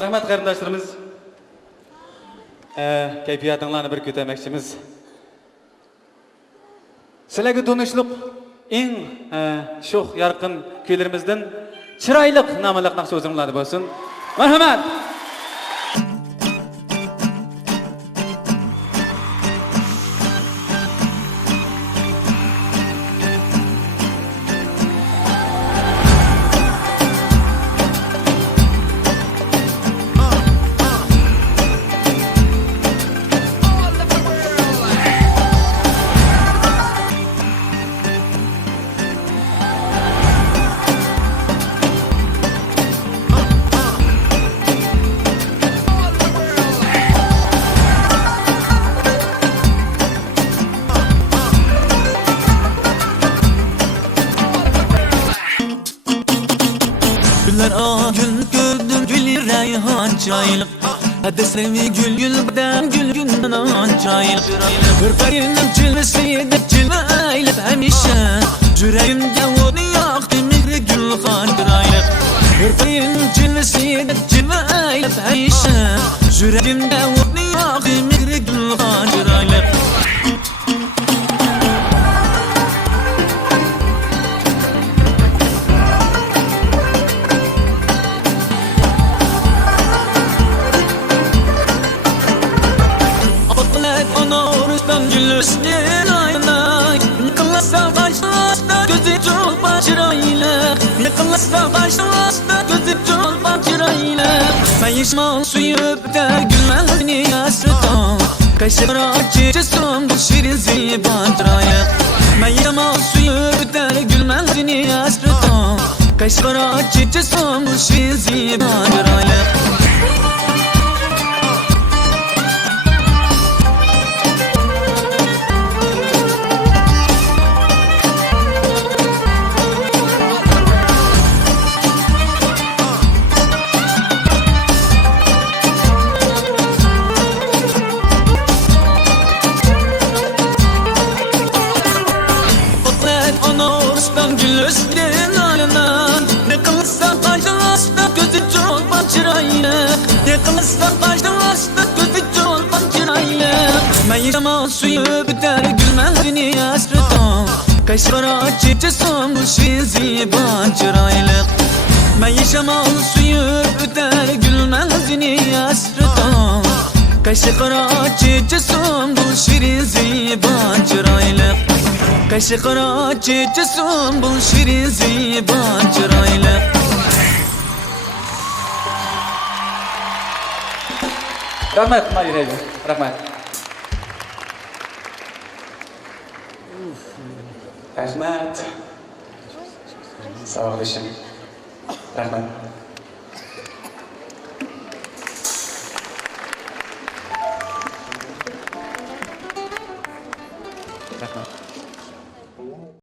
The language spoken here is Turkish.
Rahmat qarindoshlarimiz. Kayfiyatinglarni bir ko'tarmoqchimiz. Sizlarga donishliq eng sho'x yorqin kuylarimizdan chiroyli nomli naqsh o'zinglarda bo'lsin. Marhamat. Gül gördüm gül reyhan çaylık. Hadi sevmi gül gülden gül günden çaylık. Hırpayının cilvesiyle cilve eylep hemişe. Yüreğimde onu yaktı mihri gül kandıraylık. Hırpayının cilvesiyle cilve eylep hemişe. Yüreğimde onu yaktı mihri gül kandıraylık. Gülüsün ayna yıkılırsa başlaşta gözü çolpa çırayla. Yıkılırsa başlaşta gözü çolpa çırayla. Mayışman suyu öpte gülmezini yasrıta. Kaşıra çiçesim bu şirin ziban çırayla. Mayışman suyu öpte gülmezini yasrıta. Kaşıra çiçesim bu şirin ziban çırayla. Gülüsün ayna yıkılırsa başlaşta gözü çolpa çırayla. Yıkılırsa başlaşta gözü çolpa çırayla. Mayışma suyu biter gülmezini yasrıta. Kaşıra çiçesim bu şiziban çırayla. Mayışma suyu biter gülmezini yasrıta. Kaşıra çiçesim bu şiziban çırayla. Kaşıkra çiçesim bu şirin ziban çırayla. Rahmat Mayre'ye. Rahmat. Rahmat. Sağ olasın. Rahmat.